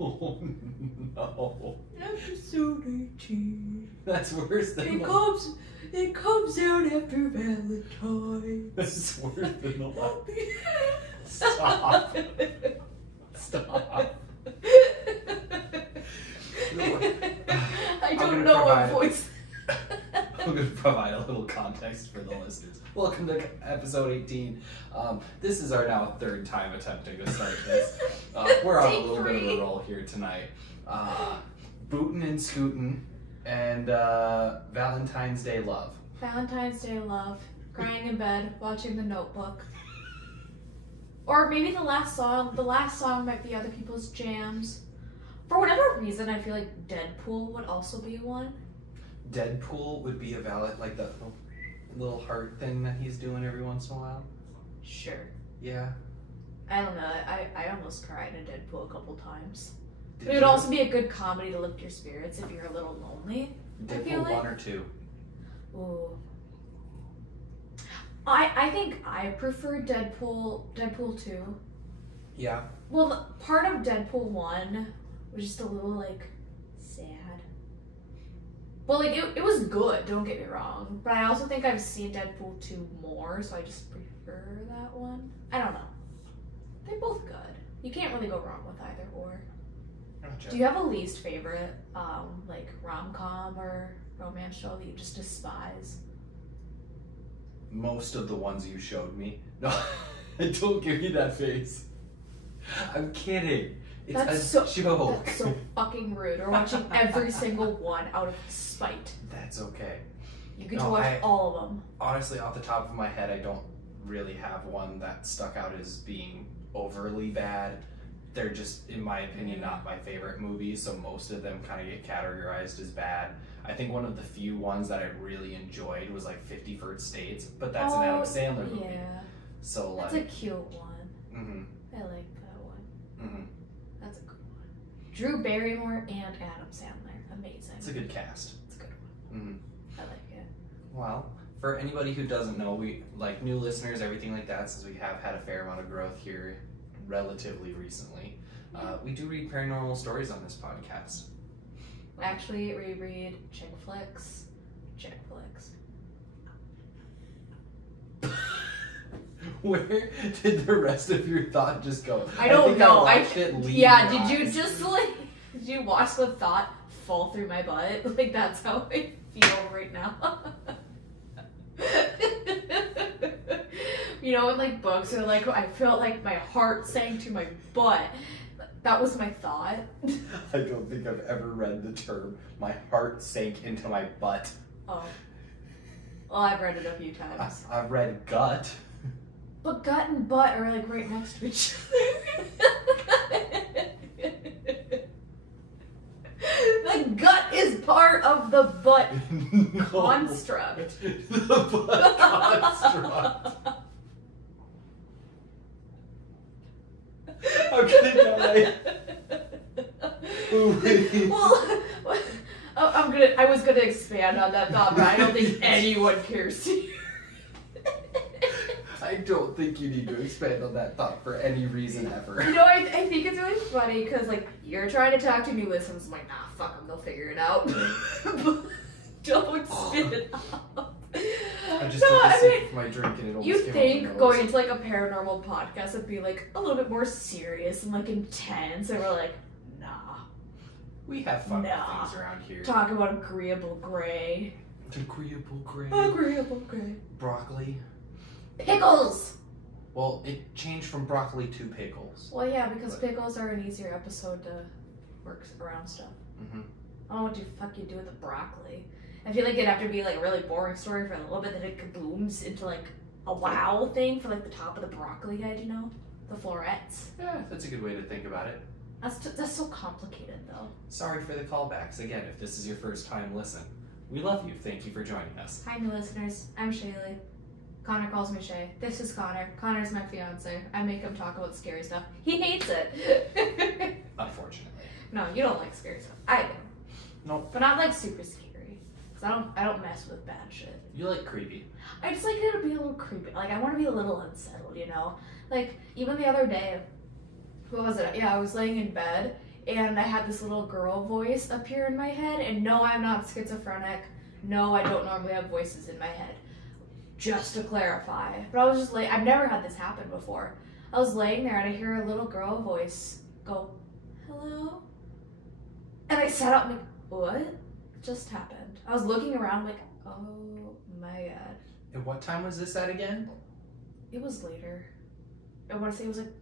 Oh no. Episode 18. That's worse than It comes out after Valentine's. That's worse than the last. Stop. Stop. I don't know what voice. I'm going to provide a little context for the listeners. Welcome to episode 18. This is our now third time attempting to start this. We're on a little bit of a roll here tonight. Bootin' and scootin' and Valentine's Day love. Valentine's Day love. Crying in bed, watching The Notebook. Or maybe the last song. The last song might be other people's jams. For whatever reason, I feel like Deadpool would also be one. Deadpool would be a valid, like the little heart thing that he's doing every once in a while. Sure. Yeah. I don't know. I almost cried in Deadpool a couple times. Did But it would you? also be a good comedy to lift your spirits if you're a little lonely. I feel Deadpool like. 1 or 2? Ooh. I think I prefer Deadpool 2. Yeah. Well, part of Deadpool 1 was just a little, like, sad. Well, like, it was good, don't get me wrong. But I also think I've seen Deadpool 2 more, so I just prefer that one. I don't know. They're both good. You can't really go wrong with either or. Gotcha. Do you have a least favorite, like, rom-com or romance show that you just despise? Most of the ones you showed me. No, don't give me that face. I'm kidding. It's That's a so, joke. That's so fucking rude. We're watching every single one out of spite. That's okay. You get to watch all of them. Honestly, off the top of my head, I don't really have one that stuck out as being overly bad. They're just, in my opinion, not my favorite movies, so most of them kind of get categorized as bad. I think one of the few ones that I really enjoyed was like 50 First Dates, but that's an Adam Sandler movie. Yeah. So That's like, a cute one. mm-hmm, I like that one. mm-hmm. That's a good one. Drew Barrymore and Adam Sandler. Amazing. It's a good cast. It's a good one. Mm-hmm. I like it. Well, for anybody who doesn't know, we like new listeners, everything like that, since we have had a fair amount of growth here relatively recently. We do read paranormal stories on this podcast. Actually, we read chick flicks. Chick flicks. Where did the rest of your thought just go? I don't think know. I watched it leave Yeah, your did you eyes. just like, did you watch the thought fall through my butt? Like, that's how I feel right now. You know, in like books, or like, I felt like my heart sank to my butt. That was my thought. I don't think I've ever read the term, my heart sank into my butt. Oh. Well, I've read it a few times. I've read gut. But gut and butt are like right next to each other. The gut is part of the butt No. construct. The butt construct. I'm gonna die. Well, I was gonna expand on that thought, but I don't think anyone cares to hear. I don't think you need to expand on that thought for any reason ever. You know, I think it's really funny because, like, you're trying to talk to new listeners. I'm like, nah, fuck them, they'll figure it out. Don't spit it out. I just took a sip of my drink and it almost You came think out my going nose. into, like, a paranormal podcast would be, like, a little bit more serious and, like, intense, and we're like, nah. We have fun Nah. with things around here. Talk about agreeable gray. Agreeable gray. Agreeable gray. Broccoli. Pickles! Well, it changed from broccoli to pickles. Well, yeah, because pickles are an easier episode to work around stuff. Mm-hmm. I don't know what the fuck you do with the broccoli. I feel like it'd have to be like a really boring story for a little bit, then it kabooms into like a wow thing for like the top of the broccoli head, you know? The florets. Yeah, that's a good way to think about it. That's so complicated though. Sorry for the callbacks. Again, if this is your first time listen, we love you. Thank you for joining us. Hi, new listeners. I'm Shayley. Connor calls me Shay. This is Connor. Connor's my fiance. I make him talk about scary stuff. He hates it. Unfortunately. No, you don't like scary stuff. I do. Nope. But not like super scary. Cause I don't mess with bad shit. You like creepy. I just like it to be a little creepy. Like, I want to be a little unsettled, you know? Like, even the other day, what was it? Yeah, I was laying in bed, and I had this little girl voice appear in my head. And no, I'm not schizophrenic. No, I don't normally have voices in my head. Just to clarify. But I was just like, I've never had this happen before. I was laying there and I hear a little girl voice go, hello? And I sat up and like, what just happened? I was looking around like, oh my god. And what time was this at again? It was later. I want to say it was like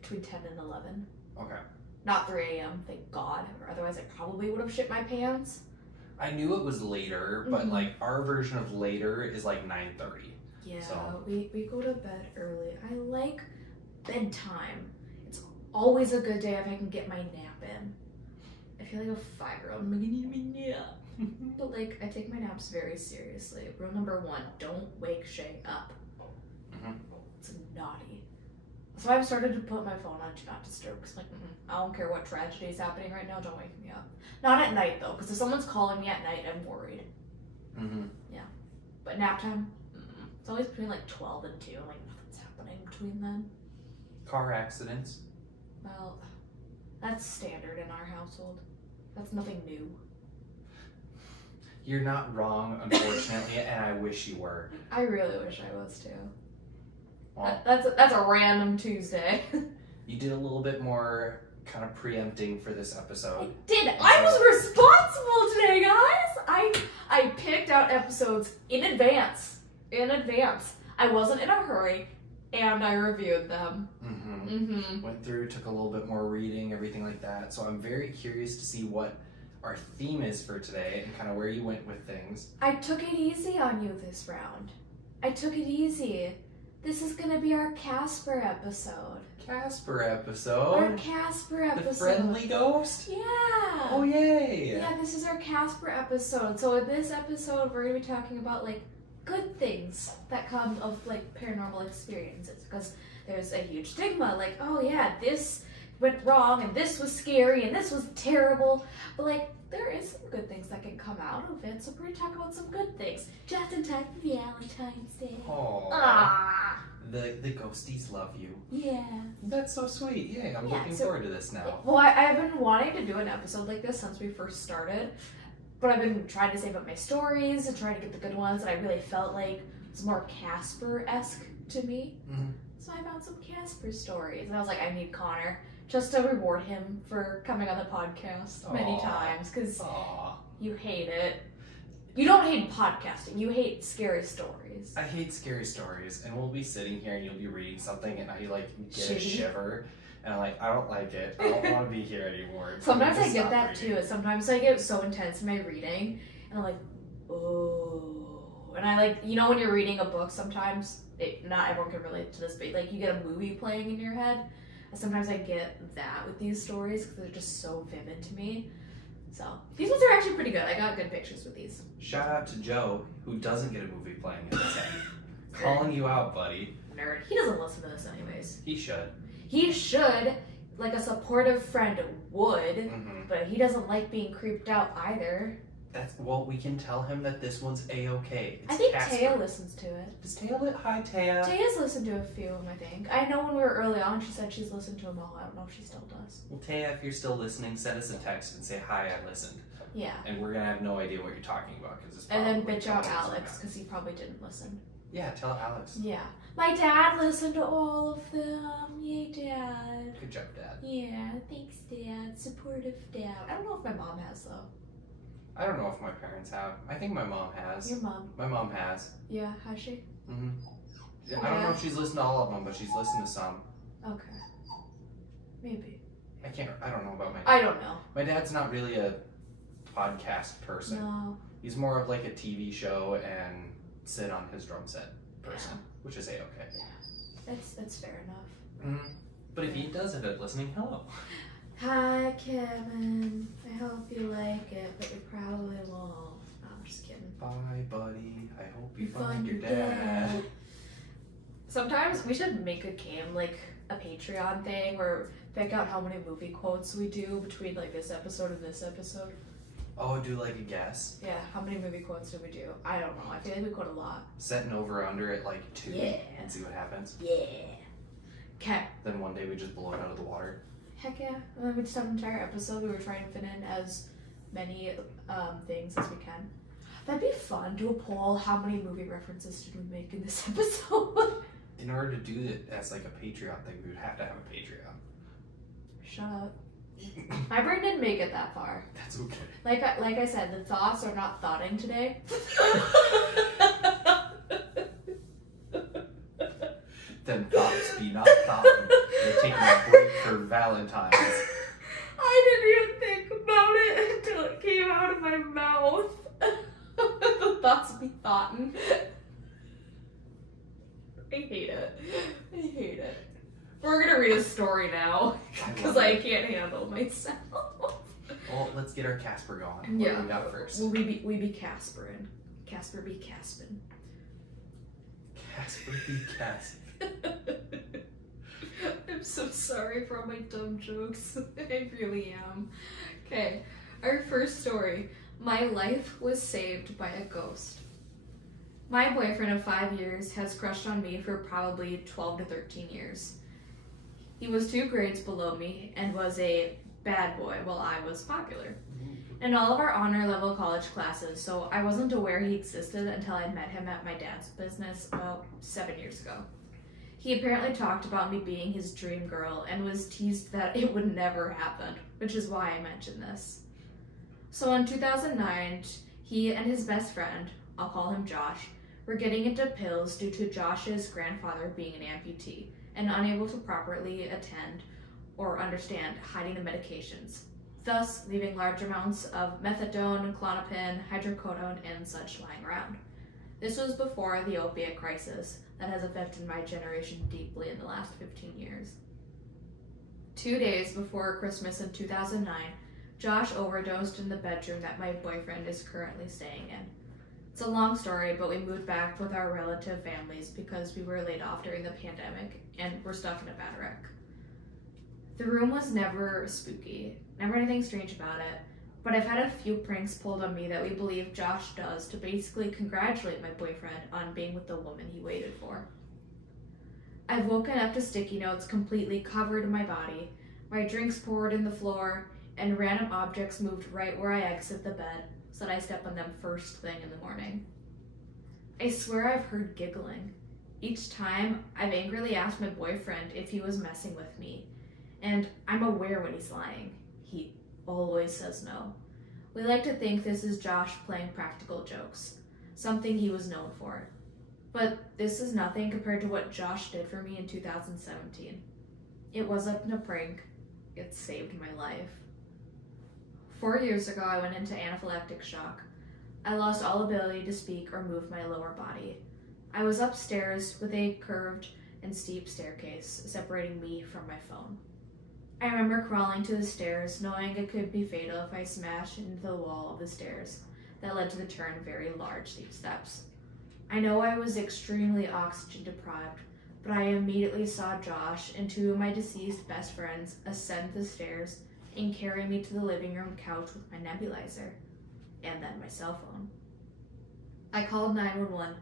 between 10 and 11. Okay. Not 3 a.m., thank God. Or otherwise I probably would have shit my pants. I knew it was later, but like our version of later is like 9:30. Yeah, so. we go to bed early. I like bedtime. It's always a good day if I can get my nap in. I feel like a 5-year-old. I'm like, I need my nap. But like, I take my naps very seriously. Rule number 1, don't wake Shay up. It's naughty. So I've started to put my phone on Do Not Disturb because like, I don't care what tragedy is happening right now, don't wake me up. Not at night though, because if someone's calling me at night, I'm worried. Yeah. But nap time, it's always between like 12 and 2. Like, nothing's happening between then. Car accidents. Well, that's standard in our household. That's nothing new. You're not wrong, unfortunately, and I wish you were. I really wish I was too. Well, That's a random Tuesday. you did a little bit more kind of preempting for this I episode. did. I was responsible today, guys. I picked out episodes in advance. I wasn't in a hurry, and I reviewed them. Went through, took a little bit more reading, everything like that. So I'm very curious to see what our theme is for today and kind of where you went with things. I took it easy on you this round. I took it easy. This is gonna be our Casper episode. Casper Our episode? Casper episode. The friendly ghost? Yeah. Oh, yay! Yeah, this is our Casper episode. So in this episode, we're gonna be talking about like good things that come of like paranormal experiences, because there's a huge stigma. Like, oh yeah, this went wrong, and this was scary, and this was terrible. But like, there is some good things that can come out of it. So we're gonna talk about some good things, just in time for Valentine's Day. Aww. Ah. The ghosties love you. Yeah. That's so sweet. Yay, I'm looking forward to this now. Well, I've been wanting to do an episode like this since we first started, but I've been trying to save up my stories and trying to get the good ones, and I really felt like it was more Casper-esque to me. So I found some Casper stories, and I was like, I need Connor just to reward him for coming on the podcast many times, because you hate it. You don't hate podcasting, you hate scary stories. I hate scary stories, and we'll be sitting here and you'll be reading something and I like get a shiver, and I'm like, I don't like it. I don't want to be here anymore. Sometimes I get that too. Sometimes I get so intense in my reading, and I'm like, oh. And I like, you know when you're reading a book, sometimes, not everyone can relate to this, but like you get a movie playing in your head. And sometimes I get that with these stories because they're just so vivid to me. So these ones are actually pretty good. I got good pictures with these. Shout out to Joe, who doesn't get a movie playing in his head. Calling you out, buddy. Nerd. He doesn't listen to this anyways. He should. He should, like a supportive friend would, but he doesn't like being creeped out either. Well, we can tell him that this one's A-okay. I think Taya listens to it. Does Taya Hi, Taya. Taya's listened to a few of them, I think. I know when we were early on, she said she's listened to them all. I don't know if she still does. Well, Taya, if you're still listening, send us a text and say, hi, I listened. Yeah. And we're going to have no idea what you're talking about. And then bitch out Alex, because he probably didn't listen. Yeah, tell Alex. Yeah. My dad listened to all of them. Yay, Dad. Good job, Dad. Yeah, thanks, Dad. Supportive Dad. I don't know if my mom has, though. I don't know if my parents have. I think my mom has. Your mom? My mom has. Yeah, has she? Yeah, I don't know if she's listened to all of them, but she's listened to some. Okay. Maybe. I don't know about my dad. I don't know. My dad's not really a podcast person. No. He's more of like a TV show and sit on his drum set person, which is A-okay. Yeah. That's fair enough. But if he does end up listening, hello. Hi, Kevin. I hope you like it, but you probably won't. No, I'm just kidding. Bye, buddy. I hope you find your dad. Sometimes we should make a game, like a Patreon thing, where pick out how many movie quotes we do between like this episode and this episode. Oh, do like a guess. Yeah, how many movie quotes do we do? I don't know. I feel like we quote a lot. Set an over-under at like 2 Yeah. and see what happens. Yeah. Okay. Then one day we just blow it out of the water. Heck yeah. And then we just have an entire episode we were trying to fit in as many things as we can. That'd be fun. Do a poll. How many movie references did we make in this episode? In order to do it as like a Patreon thing, we would have to have a Patreon. Shut up. My brain didn't make it that far. That's okay. Like I said, the thoughts are not thoughting today. Then thoughts be not thoughting. You're taking a break for Valentine's. I didn't even think about it until it came out of my mouth. The thoughts be thoughtin'. I hate it. I hate it. We're gonna read a story now because I can't handle myself. Well, let's get our Casper going. Yeah. What do we got first? Well, we be Casperin. Casper be Caspin. Casper be Casper. I'm so sorry for all my dumb jokes. I really am. Okay, our first story. My life was saved by a ghost. My boyfriend of 5 years has crushed on me for probably 12 to 13 years. He was 2 grades below me and was a bad boy while I was popular. In all of our honor level college classes, so I wasn't aware he existed until I met him at my dad's business about 7 years ago. He apparently talked about me being his dream girl and was teased that it would never happen, which is why I mentioned this. So in 2009, he and his best friend, I'll call him Josh, were getting into pills due to Josh's grandfather being an amputee and unable to properly attend or understand hiding the medications, thus leaving large amounts of methadone, Klonopin, hydrocodone, and such lying around. This was before the opiate crisis that has affected my generation deeply in the last 15 years. 2 days before Christmas in 2009, Josh overdosed in the bedroom that my boyfriend is currently staying in. It's a long story, but we moved back with our relative families because we were laid off during the pandemic and were stuck in a bad wreck. The room was never spooky, never anything strange about it, but I've had a few pranks pulled on me that we believe Josh does to basically congratulate my boyfriend on being with the woman he waited for. I've woken up to sticky notes completely covered my body, my drinks poured in the floor, and random objects moved right where I exit the bed so that I step on them first thing in the morning. I swear I've heard giggling. Each time, I've angrily asked my boyfriend if he was messing with me, and I'm aware when he's lying. He always says no. We like to think this is Josh playing practical jokes, something he was known for. But this is nothing compared to what Josh did for me in 2017. It wasn't a prank. It saved my life. 4 years ago, I went into anaphylactic shock. I lost all ability to speak or move my lower body. I was upstairs with a curved and steep staircase separating me from my phone. I remember crawling to the stairs, knowing it could be fatal if I smashed into the wall of the stairs that led to the turn very large steep steps. I know I was extremely oxygen deprived, but I immediately saw Josh and 2 of my deceased best friends ascend the stairs and carry me to the living room couch with my nebulizer, and then my cell phone. I called 911,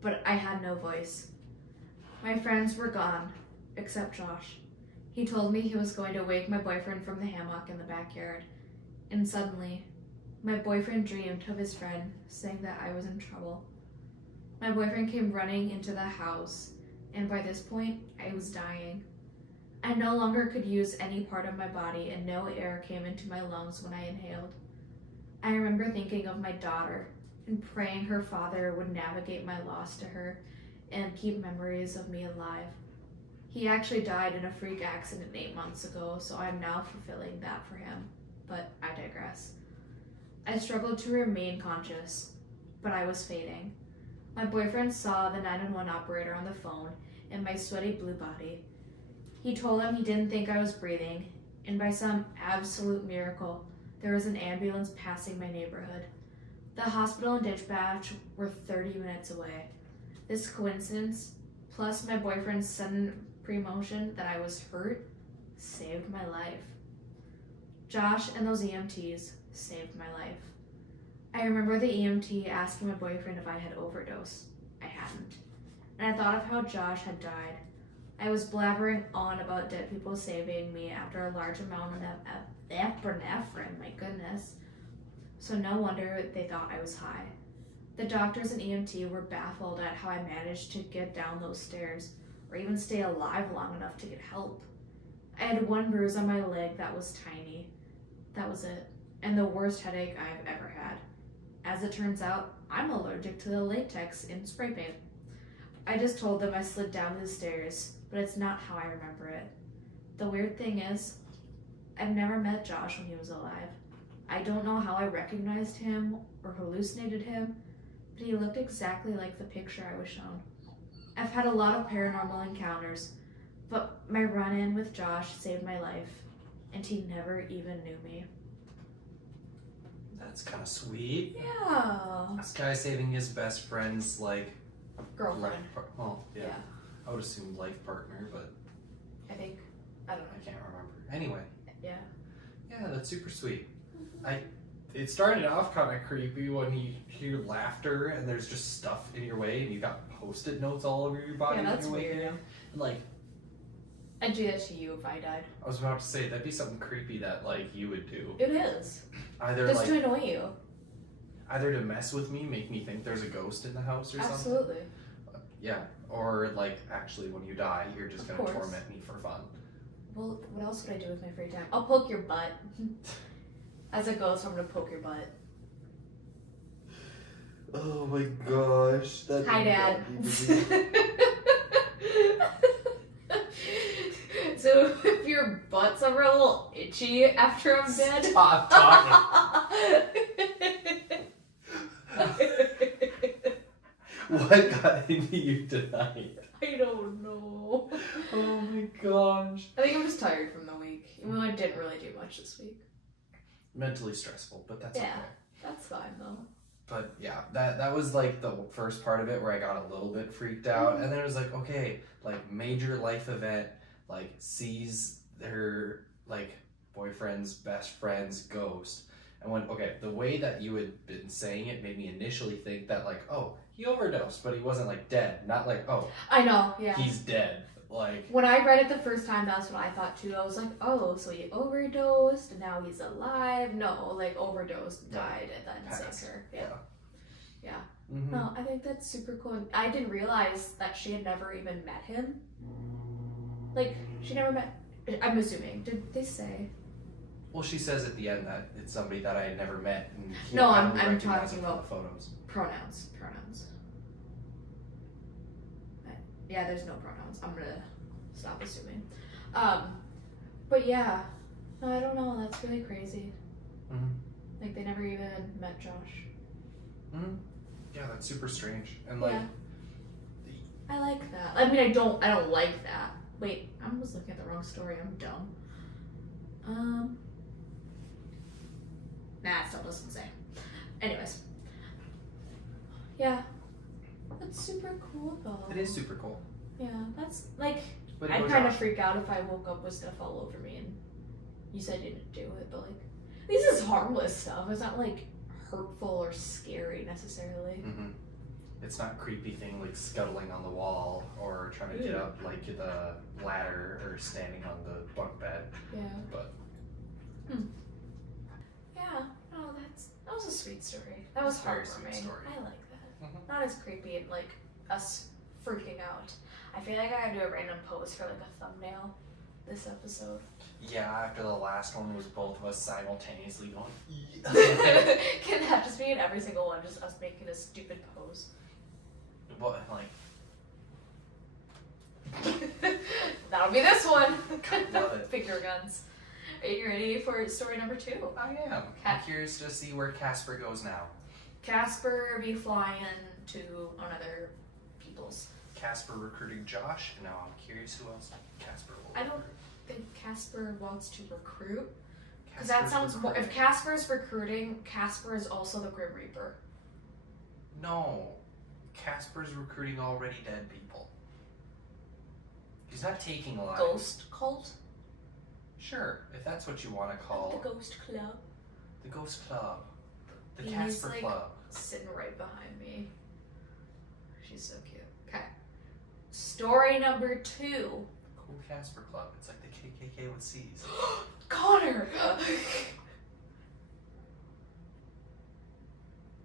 but I had no voice. My friends were gone, except Josh. He told me he was going to wake my boyfriend from the hammock in the backyard, and suddenly, my boyfriend dreamed of his friend saying that I was in trouble. My boyfriend came running into the house, and by this point, I was dying. I no longer could use any part of my body, and no air came into my lungs when I inhaled. I remember thinking of my daughter and praying her father would navigate my loss to her and keep memories of me alive. He actually died in a freak accident 8 months ago, so I'm now fulfilling that for him, but I digress. I struggled to remain conscious, but I was fading. My boyfriend saw the 911 operator on the phone and my sweaty blue body. He told him he didn't think I was breathing, and by some absolute miracle, there was an ambulance passing my neighborhood. The hospital and dispatch were 30 minutes away. This coincidence, plus my boyfriend's sudden pre-motion that I was hurt, saved my life. Josh and those EMTs saved my life. I remember the EMT asking my boyfriend if I had overdosed. I hadn't. And I thought of how Josh had died. I was blabbering on about dead people saving me after a large amount of epinephrine, my goodness. So no wonder they thought I was high. The doctors and EMT were baffled at how I managed to get down those stairs, or even stay alive long enough to get help. I had one bruise on my leg that was tiny. That was it. And the worst headache I've ever had. As it turns out, I'm allergic to the latex in spray paint. I just told them I slid down the stairs, but it's not how I remember it. The weird thing is, I've never met Josh when he was alive. I don't know how I recognized him or hallucinated him, but he looked exactly like the picture I was shown. I've had a lot of paranormal encounters, but my run-in with Josh saved my life, and he never even knew me. That's kind of sweet. Yeah. This guy saving his best friend's like Girlfriend. Well, yeah. Yeah. I would assume life partner, but I think. I don't know. I can't remember. Anyway. Yeah. Yeah, that's super sweet. It started off kind of creepy when you hear laughter and there's just stuff in your way and you got Post-it notes all over your body. Yeah, that's when you're weird. waking up. And like, I'd do that to you if I died. I was about to say that'd be something creepy that like you would do. It is. Either Just like to annoy you. either to mess with me, make me think there's a ghost in the house or something. Absolutely. Yeah, or like actually when you die, you're just Of gonna course. torment me for fun. Well, what else would I do with my free time? I'll poke your butt. As a ghost, I'm gonna poke your butt. Oh my gosh. That Hi, Dad. So if your butt's ever a little itchy after I'm dead. Stop talking. What got into you tonight? I don't know. Oh my gosh. I think I'm just tired from the week. Even though I didn't really do much this week. Mentally stressful, but that's Yeah. okay. That's fine though. But yeah, that was like the first part of it where I got a little bit freaked out, and then it was like, okay, like major life event, like sees her like boyfriend's best friend's ghost, and went, okay, the way that you had been saying it made me initially think that like, oh, he overdosed, but he wasn't like dead, not like, oh, I know, yeah. he's dead, like. When I read it the first time, that's what I thought too. I was like, oh, so he overdosed, and now he's alive. No, like overdosed, died, and then Passed. saved her. Yeah. Yeah. Mm-hmm. No, I think that's super cool. I didn't realize that she had never even met him. Like, she never met. I'm assuming. Did they say? Well, she says at the end that it's somebody that I had never met. And No, I I'm only recognize talking it from about the photos. Pronouns. Yeah, there's no pronouns. I'm gonna stop assuming. But yeah. No, I don't know. That's really crazy. Mm-hmm. Like, they never even met Josh. Mm-hmm. Yeah, that's super strange. And like, Yeah. I like that. I mean, I don't like that. Wait, I was looking at the wrong story. I'm dumb. Nah, it still doesn't say. Anyways. Yeah. That's super cool though. it is super cool. Yeah, that's like, Way to I'd go, kind of Josh. freak out if I woke up with stuff all over me and you said you didn't do it, but like, this is harmless stuff. It's not like hurtful or scary necessarily. Mm-hmm. It's not creepy thing like scuttling on the wall or trying to get up like the ladder or standing on the bunk bed. Yeah. But Yeah. Oh, that was a sweet story. That was Very heartwarming. sweet story. I like that. Mhm. Not as creepy and like us freaking out. I feel like I gotta do a random post for like a thumbnail this episode. yeah, after the last one was both of us simultaneously going. Can that just be in every single one? Just us making a stupid pose. But like, That'll be this one. love it. Finger guns. Are you ready for story number 2? I am. I'm curious to see where Casper goes now. Casper be flying to another people's. Casper recruiting Josh, and now I'm curious who else Casper will I don't recruit. think Casper wants to recruit. Because Casper's that sounds more. If recruiting. Casper's recruiting, Casper is also the Grim Reaper. No, Casper's recruiting already dead people. He's not taking lives. Ghost cult? Sure, if that's what you want to call The Ghost Club. the Ghost Club, the He's, Casper like, Club. Sitting right behind me. She's so cute. Okay. Story number 2. Cool Casper Club. It's like the KKK with C's. Connor!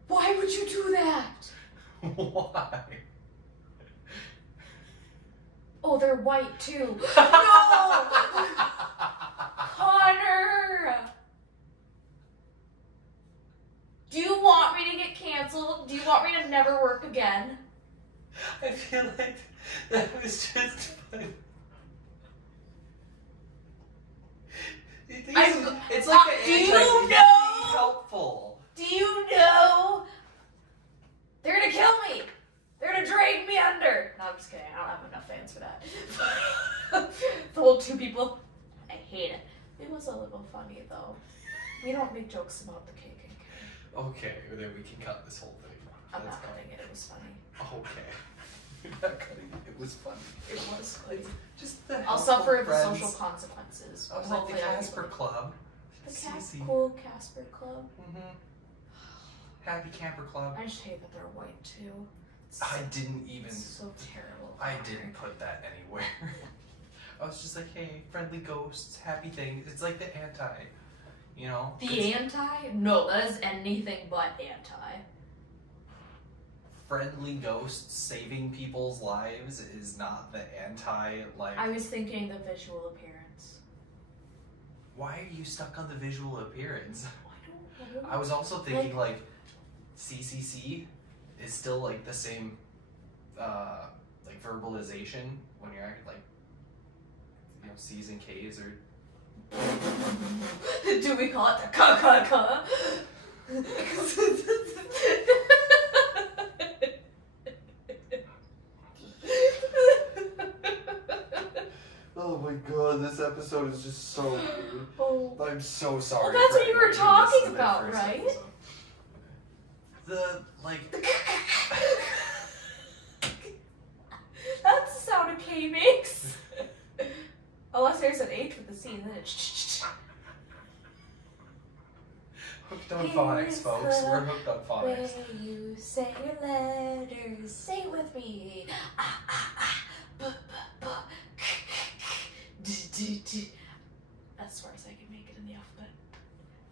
Why would you do that? Why? Oh, they're white too. No! Connor! Do you want me to get canceled? Do you want me to never work again? I feel like that was just fun. It's like the do you anti- know? helpful. Do you know? They're gonna kill me. They're gonna drag me under. No, I'm just kidding. I don't have enough fans for that. The whole 2 people. I hate it. It was a little funny though. We don't make jokes about the KKK. Okay, then we can cut this whole thing. I'm That's not fine. cutting it. It was funny. Okay. You're not cutting it. It was funny. It was funny. Just the I'll helpful suffer the friends. social consequences. I was like the Hopefully I Casper can- Club. The CC. cool Casper Club. Happy Camper Club. I just hate that they're white too. It's I didn't even. it's so terrible. I didn't put that anywhere. I was just like, hey, friendly ghosts, happy things. It's like the anti, you know? The anti? No, that is anything but anti. Friendly ghosts saving people's lives is not the anti, like. I was thinking the visual appearance. Why are you stuck on the visual appearance? I don't know. I was also thinking, like CCC is still, like, the same, like, verbalization when you're, like, you know, C's and K's or. Do we call it the ka? Oh my god, this episode is just so weird. Oh. I'm so sorry. Well, that's for what you were anyone who talking missed that about, first right? episode. The, like. That's the sound a K makes. Unless there's an H with the C, then it's. Hooked on phonics, folks. We're hooked on phonics. When you say your letters, say it with me. Ah, ah, ah. B, b, b. D, d, d. That's as far as I can make it in the alphabet.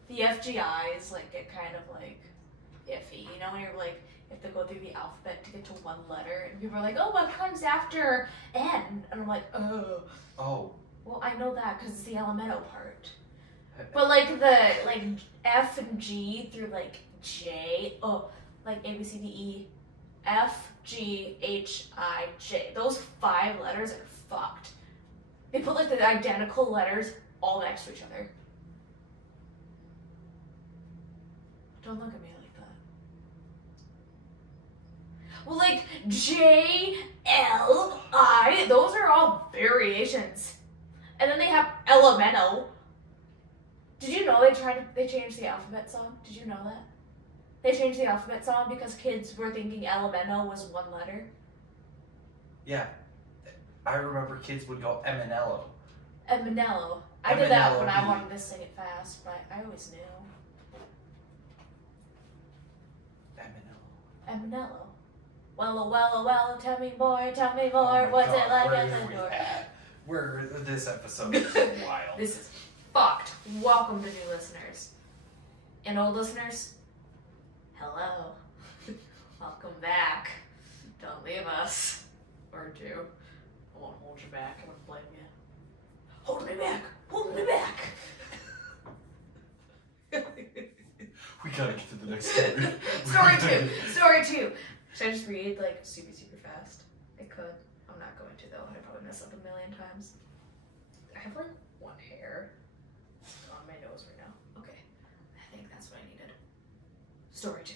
The FGIs like get kind of like iffy, you know, when you're like, you have to go through the alphabet to get to one letter, and people are like, oh, what comes after N? And I'm like, oh. Oh. Well, I know that because it's the Elemento part. But like the like F and G through like J, like A B C D E, F G H I J. Those 5 letters are fucked. They put like the identical letters all next to each other. Don't look at me like that. Well, like J L I. Those are all variations. And then they have Elemento. Did you know they changed the alphabet song? Did you know that? They changed the alphabet song because kids were thinking Elemento was 1 letter. Yeah. I remember kids would go Eminello. Eminello. I did that when I Eminello. wanted to sing it fast, but I always knew. Eminello. Well, tell me more, Oh my what's God, it like where at are the we door? at? Where this episode is so wild. This is fucked. Welcome to new listeners. And old listeners, hello. Welcome back. Don't leave us. Or do. I won't hold you back. I won't blame you. Hold me back. Hold me back. We gotta get to the next story. Story 2. Should I just read like super fast? I could. I'm not going to though. I'd probably mess up a million times. I have like 1 hair on my nose right now. Okay. I think that's what I needed. Story 2.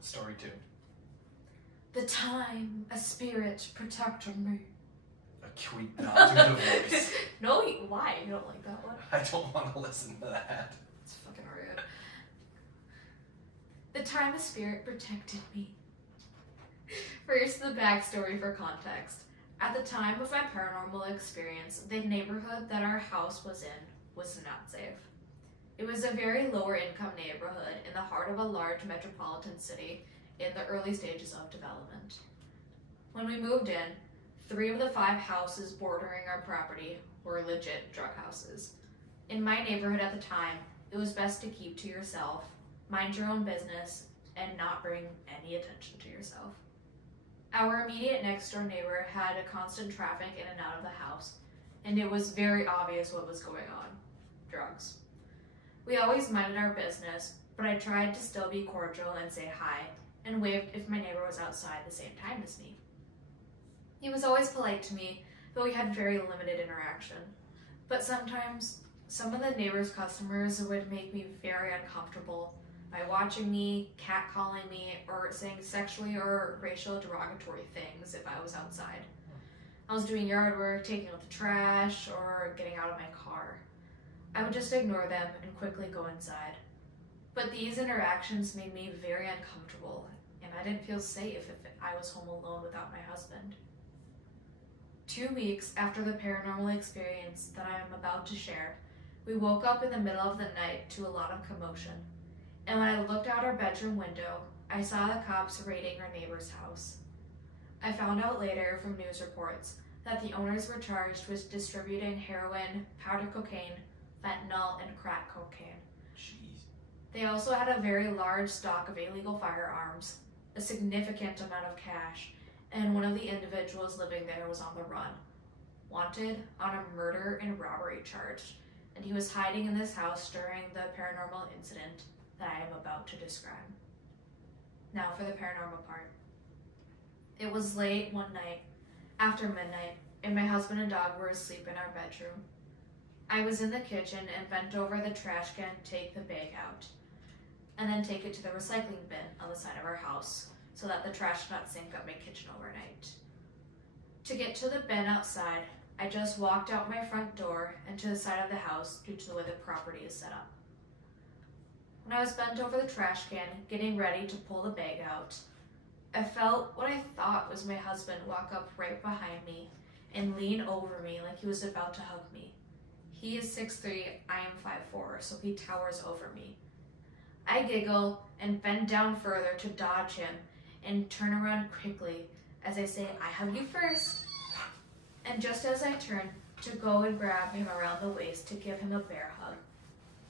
Story 2. The time a spirit protected me. Can we not do the voice? No, why? You don't like that one? I don't want to listen to that. It's fucking rude. The time a spirit protected me. First, the backstory for context. At the time of my paranormal experience, the neighborhood that our house was in was not safe. It was a very lower income neighborhood in the heart of a large metropolitan city in the early stages of development. When we moved in, 3 of the 5 houses bordering our property were legit drug houses. In my neighborhood at the time, it was best to keep to yourself, mind your own business, and not bring any attention to yourself. Our immediate next door neighbor had a constant traffic in and out of the house, and it was very obvious what was going on. Drugs. We always minded our business, but I tried to still be cordial and say hi, and waved if my neighbor was outside the same time as me. He was always polite to me, though we had very limited interaction. But sometimes, some of the neighbor's customers would make me very uncomfortable by watching me, catcalling me, or saying sexually or racial derogatory things if I was outside. I was doing yard work, taking out the trash, or getting out of my car. I would just ignore them and quickly go inside. But these interactions made me very uncomfortable, and I didn't feel safe if I was home alone without my husband. 2 weeks after the paranormal experience that I am about to share, we woke up in the middle of the night to a lot of commotion. And when I looked out our bedroom window, I saw the cops raiding our neighbor's house. I found out later from news reports that the owners were charged with distributing heroin, powder cocaine, fentanyl, and crack cocaine. Jeez. They also had a very large stock of illegal firearms, a significant amount of cash, and one of the individuals living there was on the run, wanted on a murder and robbery charge, and he was hiding in this house during the paranormal incident that I am about to describe. Now for the paranormal part. It was late one night, after midnight, and my husband and dog were asleep in our bedroom. I was in the kitchen and bent over the trash can to take the bag out, and then take it to the recycling bin on the side of our house, so that the trash did not sink up my kitchen overnight. To get to the bin outside, I just walked out my front door and to the side of the house due to the way the property is set up. When I was bent over the trash can, getting ready to pull the bag out, I felt what I thought was my husband walk up right behind me and lean over me like he was about to hug me. He is 6'3", I am 5'4", so he towers over me. I giggle and bend down further to dodge him and turn around quickly as I say, "I hug you first." And just as I turn to go and grab him around the waist to give him a bear hug,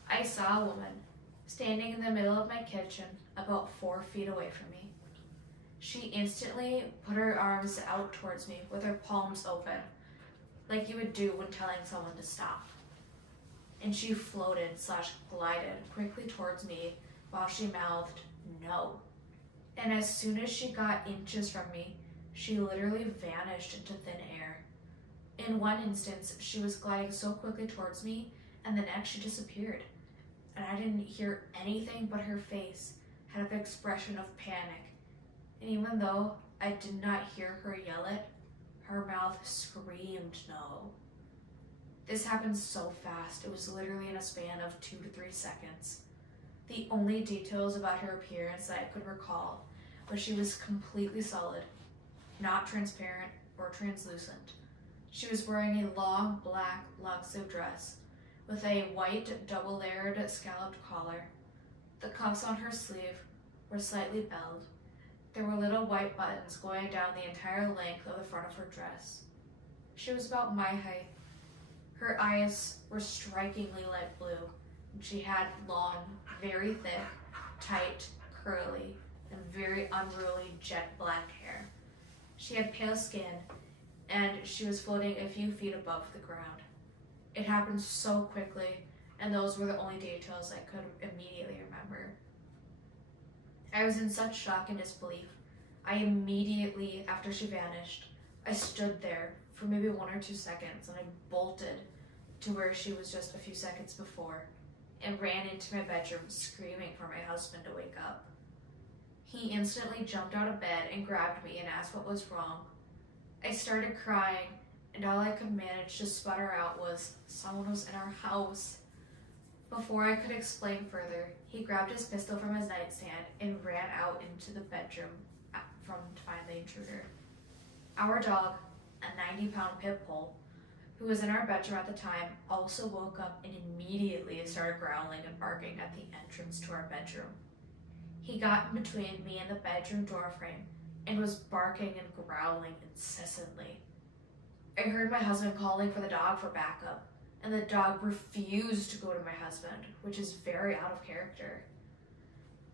I saw a woman standing in the middle of my kitchen about 4 feet away from me. She instantly put her arms out towards me with her palms open, like you would do when telling someone to stop. And she floated/glided quickly towards me while she mouthed, "No." And as soon as she got inches from me, she literally vanished into thin air. In one instance, she was gliding so quickly towards me, and the next she disappeared. And I didn't hear anything but her face had an expression of panic. And even though I did not hear her yell it, her mouth screamed no. This happened so fast, it was literally in a span of 2 to 3 seconds. The only details about her appearance that I could recall was she was completely solid, not transparent or translucent. She was wearing a long black long-sleeve dress with a white double-layered scalloped collar. The cuffs on her sleeve were slightly belled. There were little white buttons going down the entire length of the front of her dress. She was about my height. Her eyes were strikingly light blue, and she had long, very thick, tight, curly, and very unruly jet black hair. She had pale skin, and she was floating a few feet above the ground. It happened so quickly, and those were the only details I could immediately remember. I was in such shock and disbelief. I immediately, after she vanished, I stood there for maybe 1 or 2 seconds, and I bolted to where she was just a few seconds before, and ran into my bedroom screaming for my husband to wake up. He instantly jumped out of bed and grabbed me and asked what was wrong. I started crying, and all I could manage to sputter out was, "Someone was in our house." Before I could explain further, he grabbed his pistol from his nightstand and ran out into the bedroom to find the intruder. Our dog, a 90-pound pit bull, who was in our bedroom at the time, also woke up and immediately started growling and barking at the entrance to our bedroom. He got in between me and the bedroom doorframe and was barking and growling incessantly. I heard my husband calling for the dog for backup, and the dog refused to go to my husband, which is very out of character.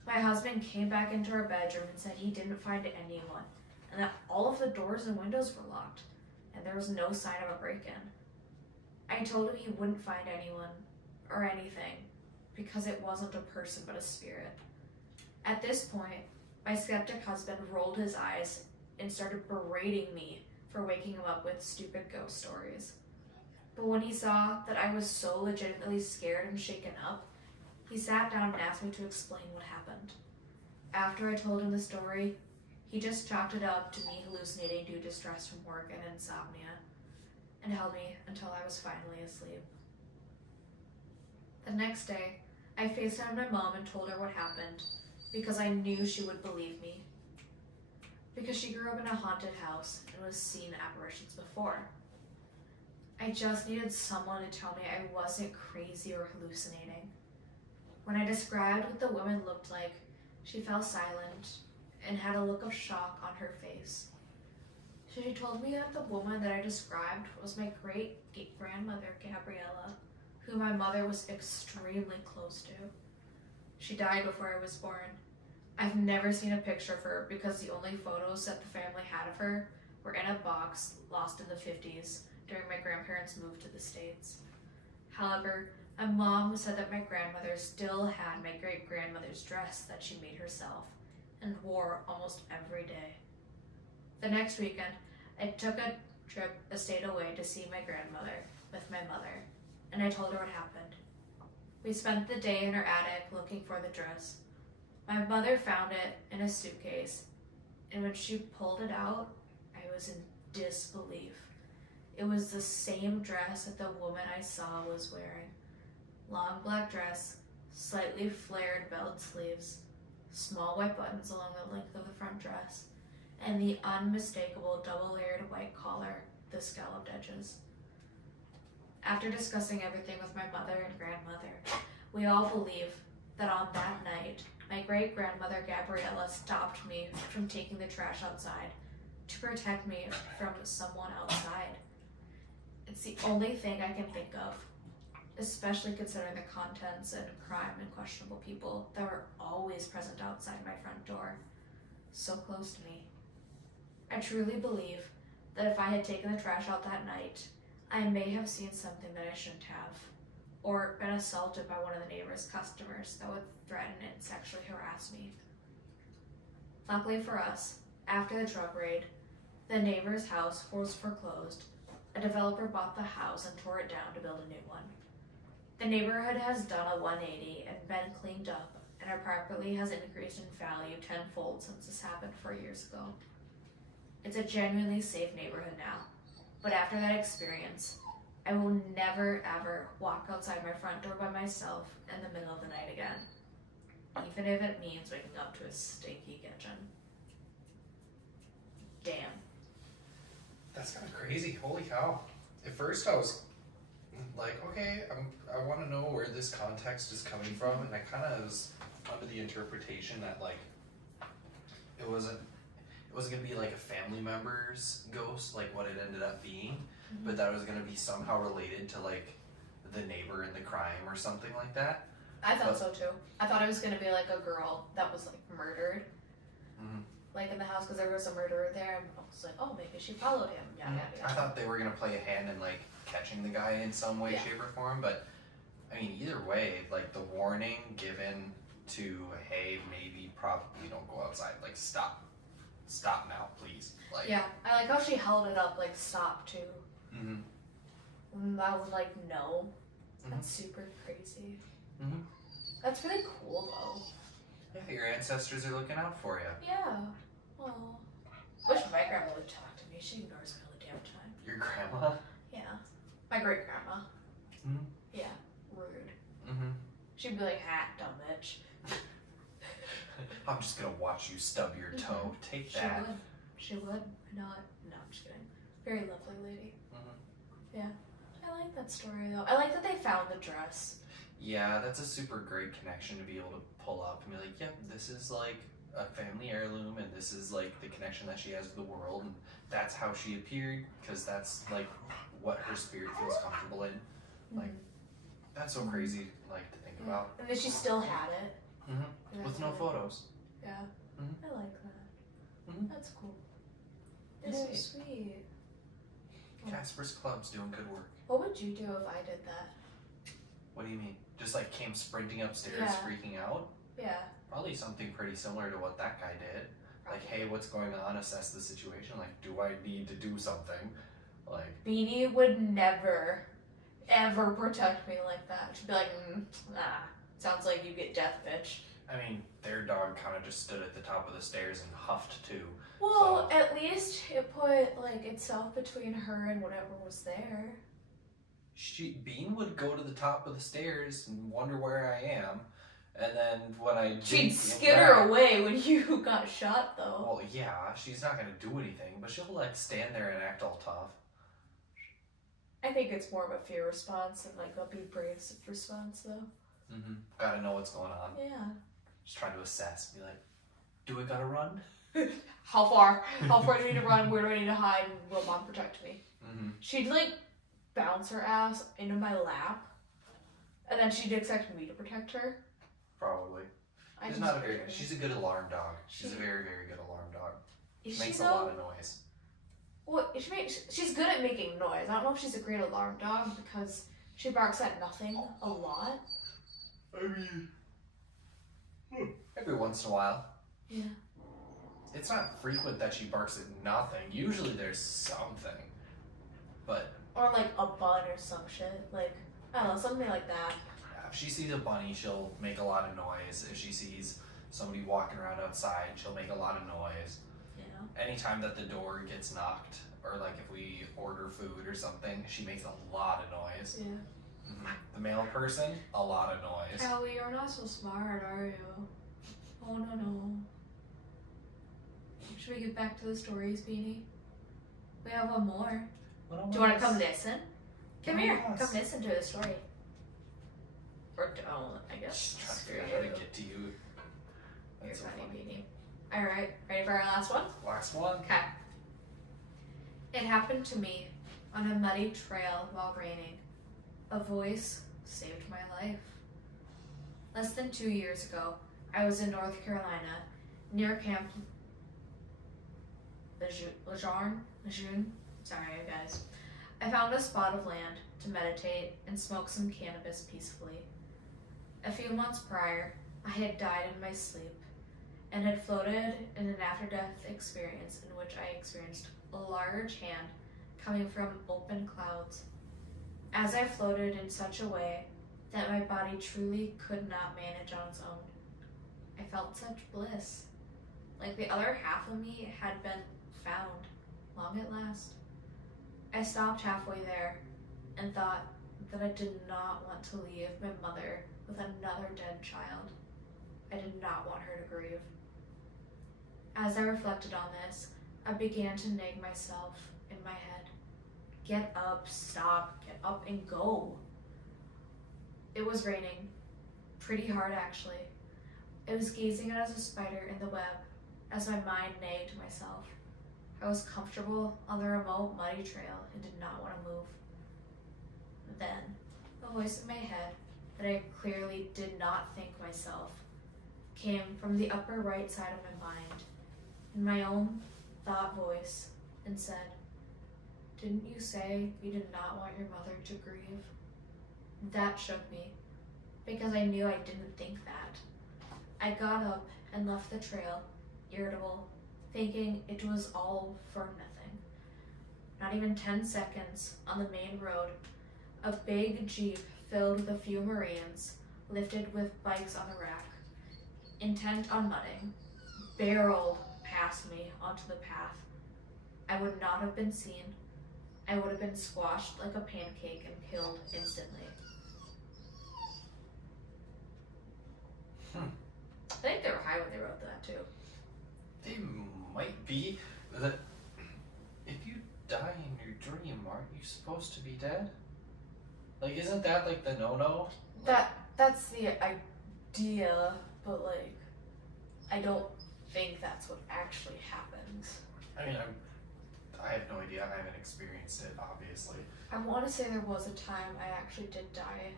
My husband came back into our bedroom and said he didn't find anyone, and that all of the doors and windows were locked, and there was no sign of a break-in. I told him he wouldn't find anyone or anything because it wasn't a person but a spirit. At this point, my skeptic husband rolled his eyes and started berating me for waking him up with stupid ghost stories. But when he saw that I was so legitimately scared and shaken up, he sat down and asked me to explain what happened. After I told him the story, he just chalked it up to me hallucinating due to stress from work and insomnia, and held me until I was finally asleep. The next day, I FaceTimed my mom and told her what happened because I knew she would believe me. Because she grew up in a haunted house and was seen apparitions before. I just needed someone to tell me I wasn't crazy or hallucinating. When I described what the woman looked like, she fell silent and had a look of shock on her face. So she told me that the woman that I described was my great-grandmother, Gabriella, who my mother was extremely close to. She died before I was born. I've never seen a picture of her because the only photos that the family had of her were in a box lost in the 50s during my grandparents' move to the States. However, my mom said that my grandmother still had my great-grandmother's dress that she made herself and wore almost every day. The next weekend, I took a state away to see my grandmother with my mother, and I told her what happened. We spent the day in her attic looking for the dress. My mother found it in a suitcase, and when she pulled it out, I was in disbelief. It was the same dress that the woman I saw was wearing. Long black dress, slightly flared belt sleeves, small white buttons along the length of the front dress, and the unmistakable double-layered white collar, the scalloped edges. After discussing everything with my mother and grandmother, we all believe that on that night, my great-grandmother Gabriella stopped me from taking the trash outside to protect me from someone outside. It's the only thing I can think of, especially considering the contents and crime and questionable people that were always present outside my front door, so close to me. I truly believe that if I had taken the trash out that night, I may have seen something that I shouldn't have, or been assaulted by one of the neighbor's customers that would threaten and sexually harass me. Luckily for us, after the drug raid, the neighbor's house was foreclosed. A developer bought the house and tore it down to build a new one. The neighborhood has done a 180 and been cleaned up, and our property has increased in value tenfold since this happened 4 years ago. It's a genuinely safe neighborhood now, but after that experience, I will never ever walk outside my front door by myself in the middle of the night again, even if it means waking up to a stinky kitchen. Damn. That's kind of crazy. Holy cow. At first I was like, okay, I want to know where this context is coming from, and I kind of was under the interpretation that like it wasn't going to be like a family member's ghost like what it ended up being, but that it was going to be somehow related to like the neighbor and the crime or something like that. I thought so too. I thought it was going to be like a girl that was like murdered, like in the house because there was a murderer there. I was like, oh, maybe she followed him. Yeah, I thought they were going to play a hand in like catching the guy in some way, shape, or form, but I mean, either way, like the warning given to, hey, maybe probably don't go outside, like stop now, please. Like, yeah, I like how she held it up, like stop too. And I was like, no, that's super crazy. That's really cool though. Yeah, your ancestors are looking out for you. Yeah. Well, wish my grandma would talk to me. She ignores me all the damn time. Your grandma? Yeah. My great grandma. Yeah. Rude. She'd be like, ha, dumb bitch. I'm just gonna watch you stub your toe. Take that. She would. No, I'm just kidding. Very lovely lady. Yeah. I like that story though. I like that they found the dress. Yeah, that's a super great connection to be able to pull up and be like, yep, this is like a family heirloom, and this is like the connection that she has with the world, and that's how she appeared, because that's like what her spirit feels comfortable in. Like, that's so crazy, like, to think about. And then she still had it. Mm-hmm. With no photos. Yeah. Mhm. I like that. Mhm. That's cool. It's so sweet. Casper's Club's doing good work. What would you do if I did that? What do you mean? Just like came sprinting upstairs, Yeah. freaking out? Yeah. Probably something pretty similar to what that guy did. Like, hey, what's going on? Assess the situation. Like, do I need to do something? Like, Beanie would never, ever protect me like that. She'd be like, sounds like you get death, bitch. I mean, their dog kind of just stood at the top of the stairs and huffed too. Well, at least it put like itself between her and whatever was there. Bean would go to the top of the stairs and wonder where I am, and then when I She'd skitter away when you got shot, though. Well, yeah, she's not gonna do anything, but she'll like stand there and act all tough. I think it's more of a fear response than like a be brave response, though. Mm-hmm. Gotta know what's going on. Yeah. Just trying to assess. Be like, do we gotta run? How far? How far do I need to run? Where do I need to hide? And will mom protect me? Mm-hmm. She'd like bounce her ass into my lap, and then she'd expect me to protect her. Probably. She's a good alarm dog. She's a very, very good alarm dog. Is Makes she, a though? lot of noise. Well, she's good at making noise. I don't know if she's a great alarm dog because she barks at nothing a lot. I mean, every once in a while. Yeah. It's not frequent that she barks at nothing. Usually there's something. But Or like a bun or some shit. Like, I don't know, something like that. if she sees a bunny, she'll make a lot of noise. If she sees somebody walking around outside, she'll make a lot of noise. Yeah. Anytime that the door gets knocked, or like if we order food or something, she makes a lot of noise. Yeah. Mm-hmm. The male person, a lot of noise. Ellie, you're not so smart, are you? Oh no. Should we get back to the stories, Beanie? We have one more. Do you want to come listen? Come here. Yes. Come listen to the story. Or don't, I guess. Just trying to figure out how to get to you. You're That's so funny, funny. Beanie. Alright, ready for our last one? Last one. Okay. It happened to me on a muddy trail while raining. A voice saved my life. Less than 2 years ago, I was in North Carolina, near Camp Lejeune. Sorry, guys. I found a spot of land to meditate and smoke some cannabis peacefully. A few months prior, I had died in my sleep and had floated in an after-death experience in which I experienced a large hand coming from open clouds. As I floated in such a way that my body truly could not manage on its own, I felt such bliss, like the other half of me had been found, long at last. I stopped halfway there and thought that I did not want to leave my mother with another dead child. I did not want her to grieve. As I reflected on this, I began to nag myself in my head. Get up, stop, get up and go. It was raining, pretty hard actually. I was gazing as a spider in the web as my mind nagged myself. I was comfortable on the remote muddy trail and did not want to move. Then, a voice in my head that I clearly did not think myself came from the upper right side of my mind, in my own thought voice, and said, "Didn't you say you did not want your mother to grieve?" That shook me, because I knew I didn't think that. I got up and left the trail, irritable, thinking it was all for nothing. Not even 10 seconds on the main road, a big Jeep filled with a few Marines, lifted with bikes on the rack, intent on mudding, barreled past me onto the path. I would not have been seen. I would have been squashed like a pancake and killed instantly. I think they were high when they wrote that too. They might be. That if you die in your dream, aren't you supposed to be dead? Like, isn't that like the no-no? That's the idea, but like, I don't think that's what actually happens. I mean, I have no idea. I haven't experienced it, obviously. I want to say there was a time I actually did die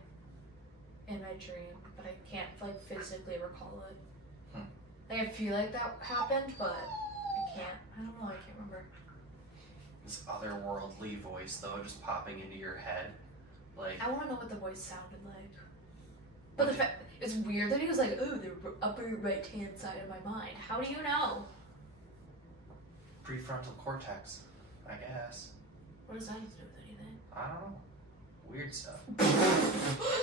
in my dream, but I can't like physically recall it. Like I feel like that happened, but I can't. I don't know. I can't remember. This otherworldly voice, though, just popping into your head, like. I want to know what the voice sounded like. But the fact it's weird that he was like, "Oh, the upper right-hand side of my mind." How do you know? Prefrontal cortex, I guess. What does that have to do with anything? I don't know. Weird stuff.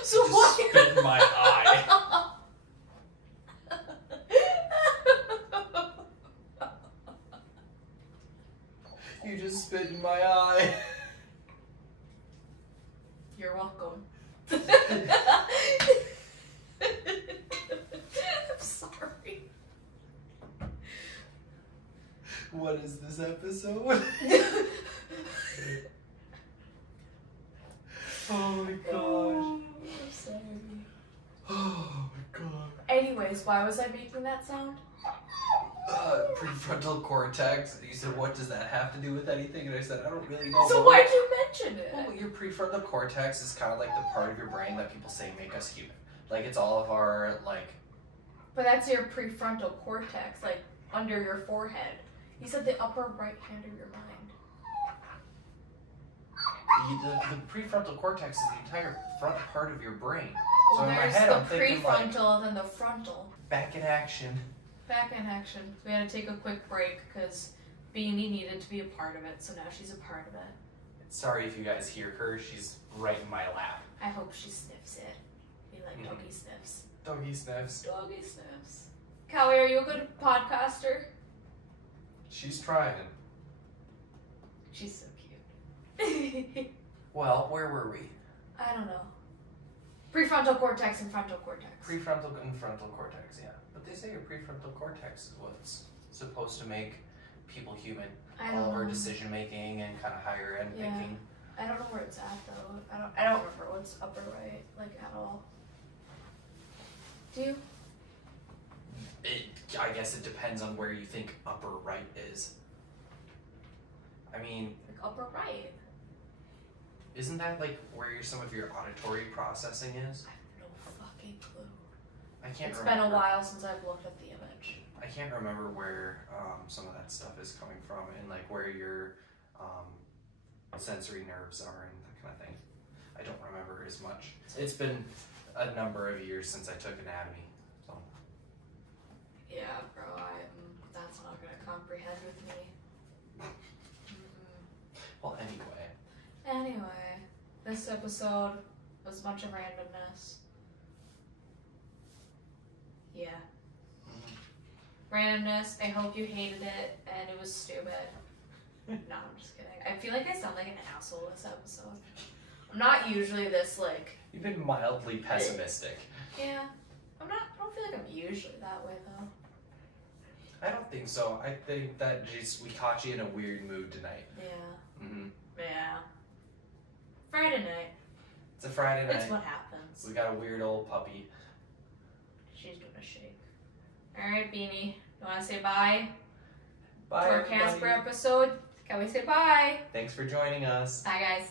So Just why? spit in my eye. You just spit in my eye. You're welcome. I'm sorry. What is this episode? Oh my gosh. Oh, I'm sorry. Oh my god. Anyways, why was I making that sound? Prefrontal cortex. You said, what does that have to do with anything? And I said, I don't really know. So why'd you mention it? Well, your prefrontal cortex is kind of like the part of your brain that people say make us human. Like, it's all of our, like... But that's your prefrontal cortex, like, under your forehead. You said the upper right hand of your mind. The prefrontal cortex is the entire front part of your brain. Well, So in my there's head, the I'm thinking, like, prefrontal and then the frontal. back in action. Back in action. We had to take a quick break because Beanie needed to be a part of it, so now she's a part of it. Sorry if you guys hear her. She's right in my lap. I hope she sniffs it. You like doggy sniffs. Doggy sniffs. Doggy sniffs. Callie, are you a good podcaster? She's trying. She's so cute. Well, where were we? I don't know. Prefrontal cortex and frontal cortex. Prefrontal and frontal cortex, yeah. But they say your prefrontal cortex is what's supposed to make people human. I All don't of our know. decision making and kind of higher end Yeah. thinking. I don't know where it's at though. I don't remember what's upper right, like at all. Do you? I guess it depends on where you think upper right is. I mean, Like upper right. isn't that like where some of your auditory processing is? I have no fucking clue. I can't It's remember. been a while since I've looked at the image. I can't remember where some of that stuff is coming from and like where your sensory nerves are and that kind of thing. I don't remember as much. It's been a number of years since I took anatomy, so. Yeah, bro, that's not gonna comprehend with me. Well, anyway. Anyway, this episode was a bunch of randomness. Yeah. Randomness, I hope you hated it and it was stupid. No, I'm just kidding. I feel like I sound like an asshole this episode. I'm not usually this, like... You've been mildly pessimistic. Yeah. I don't feel like I'm usually that way, though. I don't think so. I think that just we caught you in a weird mood tonight. Yeah. Mm-hmm. Yeah. Friday night. It's a Friday night. It's what happens. We got a weird old puppy. She's gonna shake. Alright, Beanie. You wanna say bye? Bye, To our everybody. Casper episode? Can we say bye? Thanks for joining us. Bye, guys.